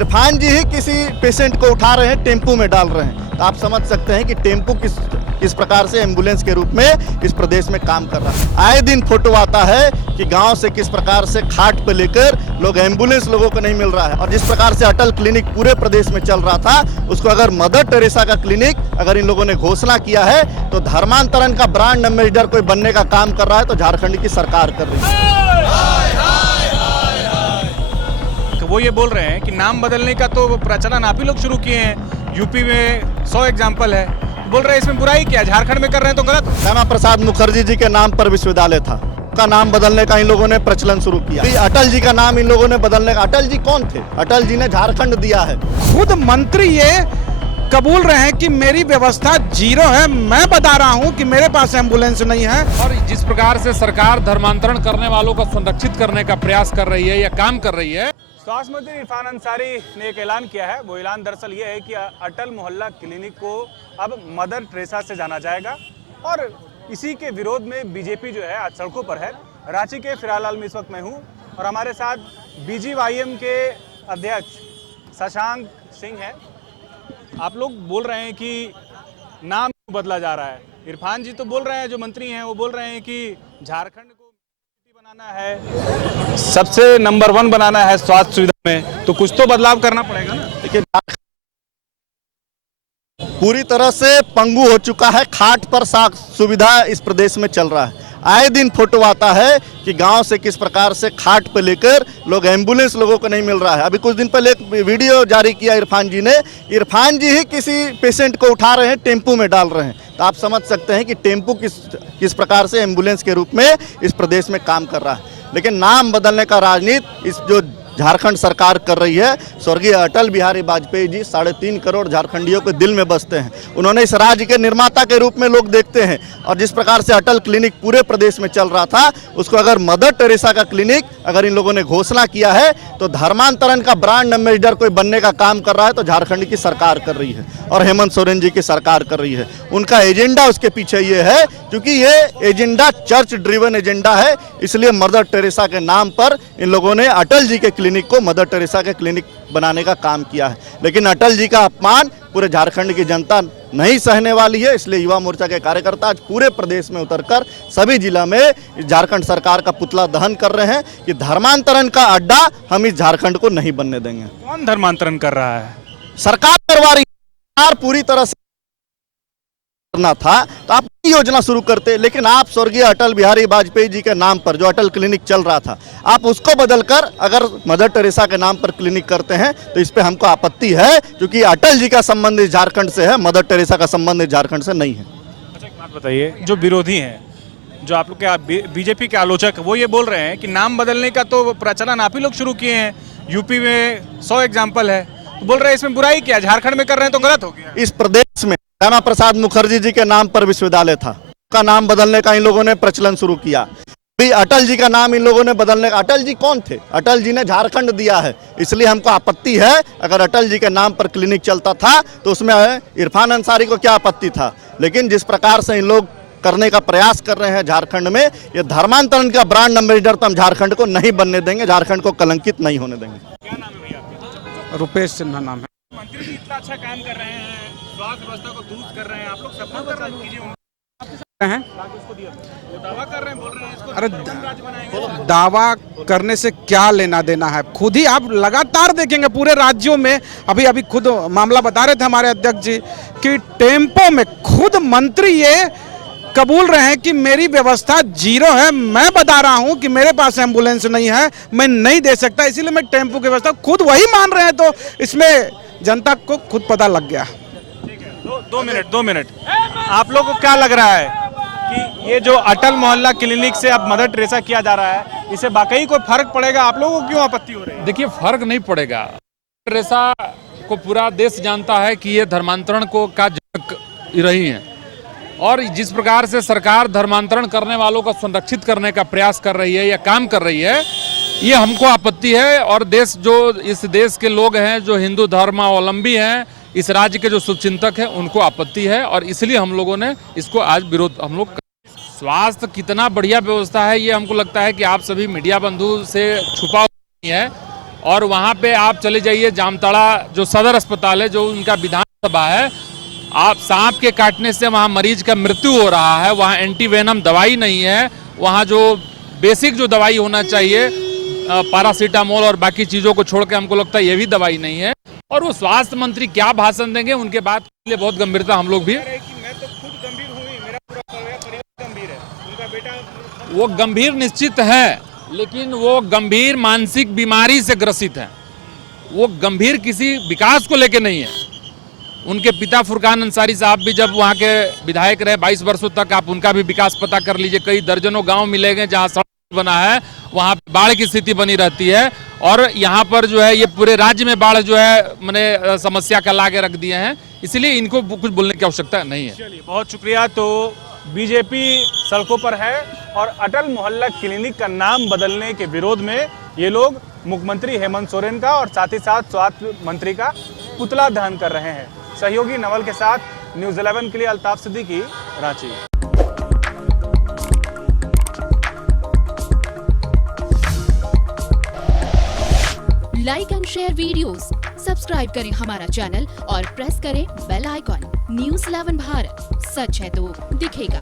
इरफान जी ही किसी पेशेंट को उठा रहे हैं, टेम्पू में डाल रहे हैं। तो आप समझ सकते हैं कि टेम्पू किस प्रकार से एम्बुलेंस के रूप में इस प्रदेश में काम कर रहा है। आए दिन फोटो आता है कि गांव से किस प्रकार से खाट पे लेकर लोग एम्बुलेंस लोगों को नहीं मिल रहा है। और जिस प्रकार से अटल क्लिनिक पूरे प्रदेश में चल रहा था, उसको अगर मदर टेरेसा का क्लिनिक अगर इन लोगों ने घोषणा किया है तो धर्मांतरण का ब्रांड एम्बेसडर कोई बनने का काम कर रहा है, तो झारखंड की सरकार कर रही है। वो ये बोल रहे हैं कि नाम बदलने का तो प्रचलन आप ही लोग शुरू किए हैं। यूपी में 100 एग्जाम्पल है, बोल रहे हैं इसमें बुराई क्या, झारखंड में कर रहे हैं तो गलत। श्यामा प्रसाद मुखर्जी जी के नाम पर विश्वविद्यालय था, का नाम बदलने का इन लोगों ने प्रचलन शुरू किया। अटल जी का नाम इन लोगों ने बदलने का, अटल जी कौन थे? अटल जी ने झारखंड दिया है। खुद मंत्री ये कबूल रहे हैं कि मेरी व्यवस्था जीरो है, मैं बता रहा हूं कि मेरे पास एम्बुलेंस नहीं है। और जिस प्रकार से सरकार धर्मांतरण करने वालों को संरक्षित करने का प्रयास कर रही है या काम कर रही है। स्वास्थ्य मंत्री इरफान अंसारी ने एक ऐलान किया है। वो ऐलान दरअसल ये है कि अटल मोहल्ला क्लिनिक को अब मदर टेरेसा से जाना जाएगा, और इसी के विरोध में बीजेपी जो है आज सड़कों पर है। रांची के फिरालाल में इस वक्त मैं हूँ और हमारे साथ बीजीवाईएम के अध्यक्ष शशांक सिंह है। आप लोग बोल रहे हैं कि नाम बदला जा रहा है। इरफान जी तो बोल रहे हैं, जो मंत्री हैं वो बोल रहे हैं कि झारखंड को बनाना है, सबसे नंबर 1 बनाना है स्वास्थ्य सुविधा में, तो कुछ तो बदलाव करना पड़ेगा ना। देखिए, पूरी तरह से पंगु हो चुका है। खाट पर सुविधा इस प्रदेश में चल रहा है। आए दिन फोटो आता है कि गांव से किस प्रकार से खाट पे लेकर लोग एम्बुलेंस लोगों को नहीं मिल रहा है। अभी कुछ दिन पहले एक वीडियो जारी किया इरफान जी ने, इरफान जी ही किसी पेशेंट को उठा रहे हैं, टेम्पू में डाल रहे हैं। तो आप समझ सकते हैं कि टेम्पू किस प्रकार से एम्बुलेंस के रूप में इस प्रदेश में काम कर रहा है। लेकिन नाम बदलने का राजनीति इस जो झारखंड सरकार कर रही है, स्वर्गीय अटल बिहारी वाजपेयी जी 3.5 करोड़ झारखंडियों के दिल में बसते हैं। उन्होंने इस राज्य के निर्माता के रूप में लोग देखते हैं। और जिस प्रकार से अटल क्लिनिक पूरे प्रदेश में चल रहा था, उसको अगर मदर टेरेसा का क्लिनिक अगर इन लोगों ने घोषणा किया है तो धर्मांतरण का ब्रांड एम्बेसडर कोई बनने का काम कर रहा है, तो झारखंड की सरकार कर रही है और हेमंत सोरेन जी की सरकार कर रही है। उनका एजेंडा उसके पीछे ये है, क्योंकि ये एजेंडा चर्च ड्रिवन एजेंडा है, इसलिए मदर टेरेसा के नाम पर इन लोगों ने अटल जी के क्लिनिक को मदर टेरेसा के क्लिनिक बनाने का काम किया है। लेकिन अटल जी का अपमान पूरे झारखंड की जनता नहीं सहने वाली है, इसलिए युवा मोर्चा के कार्यकर्ता आज पूरे प्रदेश में उतरकर सभी जिला में झारखंड सरकार का पुतला दहन कर रहे हैं कि धर्मांतरण का अड्डा हम इस झारखंड को नहीं बनने देंगे। कौन धर्मांतरण कर रहा है? सरकार करवा रही है। पूरी तरह से करना था तो आप योजना शुरू करते, लेकिन आप स्वर्गीय अटल बिहारी वाजपेयी जी के नाम पर जो अटल क्लिनिक चल रहा था, आप उसको बदलकर अगर मदर टेरेसा के नाम पर क्लिनिक करते हैं तो इस पे हमको आपत्ति है, क्योंकि अटल जी का संबंध इस झारखंड से है, मदर टेरेसा का संबंध इस झारखंड से नहीं है। अच्छा, एक बात बताइए, जो विरोधी हैं, जो आप लोग के बीजेपी के आलोचक, वो ये बोल रहे हैं कि नाम बदलने का तो प्रचलन आप ही लोग शुरू किए हैं। यूपी में 100 एग्जाम्पल है, तो बोल रहे हैं इसमें बुराई क्या, झारखंड में कर रहे हैं तो गलत हो गया। इस प्रदेश में श्यामा प्रसाद मुखर्जी जी के नाम पर विश्वविद्यालय था, का नाम बदलने का इन लोगों ने प्रचलन शुरू किया। भी अटल जी का नाम इन लोगों ने बदलने का, अटल जी कौन थे? अटल जी ने झारखंड दिया है, इसलिए हमको आपत्ति है। अगर अटल जी के नाम पर क्लिनिक चलता था तो उसमें इरफान अंसारी को क्या आपत्ति था। लेकिन जिस प्रकार से इन लोग करने का प्रयास कर रहे हैं झारखंड में, ये धर्मांतरण का ब्रांड एम्बेसडर तो हम झारखंड को नहीं बनने देंगे, झारखंड को कलंकित नहीं होने देंगे। क्या नाम है भैया? रुपेश सिन्हा नाम है। मंत्री जी इतना अच्छा काम कर रहे हैं, स्वास्थ्य व्यवस्था को दुरुस्त कर रहे हैं, आप लोग सपोर्ट कर रहे हैं, वो दावा कर रहे हैं, बोल रहे हैं इसको राज्य बनाएंगे। दावा करने से क्या लेना देना है? खुद ही आप लगातार देखेंगे पूरे राज्यों में। अभी खुद मामला बता रहे थे हमारे अध्यक्ष जी कि टेम्पो में खुद मंत्री ये कबूल रहे हैं कि मेरी व्यवस्था जीरो है, मैं बता रहा हूं कि मेरे पास एम्बुलेंस नहीं है, मैं नहीं दे सकता, इसीलिए मैं टेम्पो की व्यवस्था, खुद वही मान रहे हैं। तो इसमें जनता को खुद पता लग गया। ठीक है, 2 मिनट आप लोग को क्या लग रहा है कि ये जो अटल मोहल्ला क्लिनिक से अब मदर टेरेसा किया जा रहा है, इससे वाकई कोई फर्क पड़ेगा? आप लोगों को क्यों आपत्ति हो रही है? देखिए, फर्क नहीं पड़ेगा। टेरेसा को पूरा देश जानता है कि ये धर्मांतरण को का जनक रही है, और जिस प्रकार से सरकार धर्मांतरण करने वालों को संरक्षित करने का प्रयास कर रही है या काम कर रही है, ये हमको आपत्ति है। और इस देश के लोग हैं जो हिंदू धर्मावलंबी हैं, इस राज्य के जो शुभचिंतक हैं, उनको आपत्ति है, और इसलिए हम लोगों ने इसको आज विरोध हम लोग। स्वास्थ्य कितना बढ़िया व्यवस्था है ये हमको लगता है कि आप सभी मीडिया बंधु से छुपा नहीं है। और वहाँ पे आप चले जाइए जामताड़ा जो सदर अस्पताल है, जो उनका विधानसभा है, आप सांप के काटने से वहाँ मरीज का मृत्यु हो रहा है, वहाँ एंटीवेनम दवाई नहीं है, वहाँ जो बेसिक जो दवाई होना चाहिए पैरासीटामोल और बाकी चीज़ों को छोड़ के हमको लगता है ये भी दवाई नहीं है। और वो स्वास्थ्य मंत्री क्या भाषण देंगे, उनके बात के लिए बहुत गंभीरता हम लोग भी, मैं तो खुद गंभीर हूँ, मेरा पूरा परिवार गंभीर है, उनका बेटा वो गंभीर निश्चित है, लेकिन वो गंभीर मानसिक बीमारी से ग्रसित है, वो गंभीर किसी विकास को लेके नहीं है। उनके पिता फुरकान अंसारी साहब भी जब वहाँ के विधायक रहे 22 वर्षों तक, आप उनका भी विकास पता कर लीजिए, कई दर्जनों गांव मिलेंगे जहाँ सड़क बना है, वहाँ बाढ़ की स्थिति बनी रहती है, और यहाँ पर जो है ये पूरे राज्य में बाढ़ जो है मैंने समस्या का लाके रख दिए हैं, इसलिए इनको कुछ बोलने की आवश्यकता नहीं है। चलिए बहुत शुक्रिया। तो बीजेपी सड़कों पर है और अटल मोहल्ला क्लिनिक का नाम बदलने के विरोध में ये लोग मुख्यमंत्री हेमंत सोरेन का और साथ ही साथ स्वास्थ्य मंत्री का पुतला दहन कर रहे हैं। सहयोगी नवल के साथ न्यूज़ 11 के लिए Altaf Siddiqui, Ranchi. Like and share videos, subscribe करें हमारा चैनल और प्रेस करें बेल आइकॉन। न्यूज़ 11 भारत, सच है तो दिखेगा।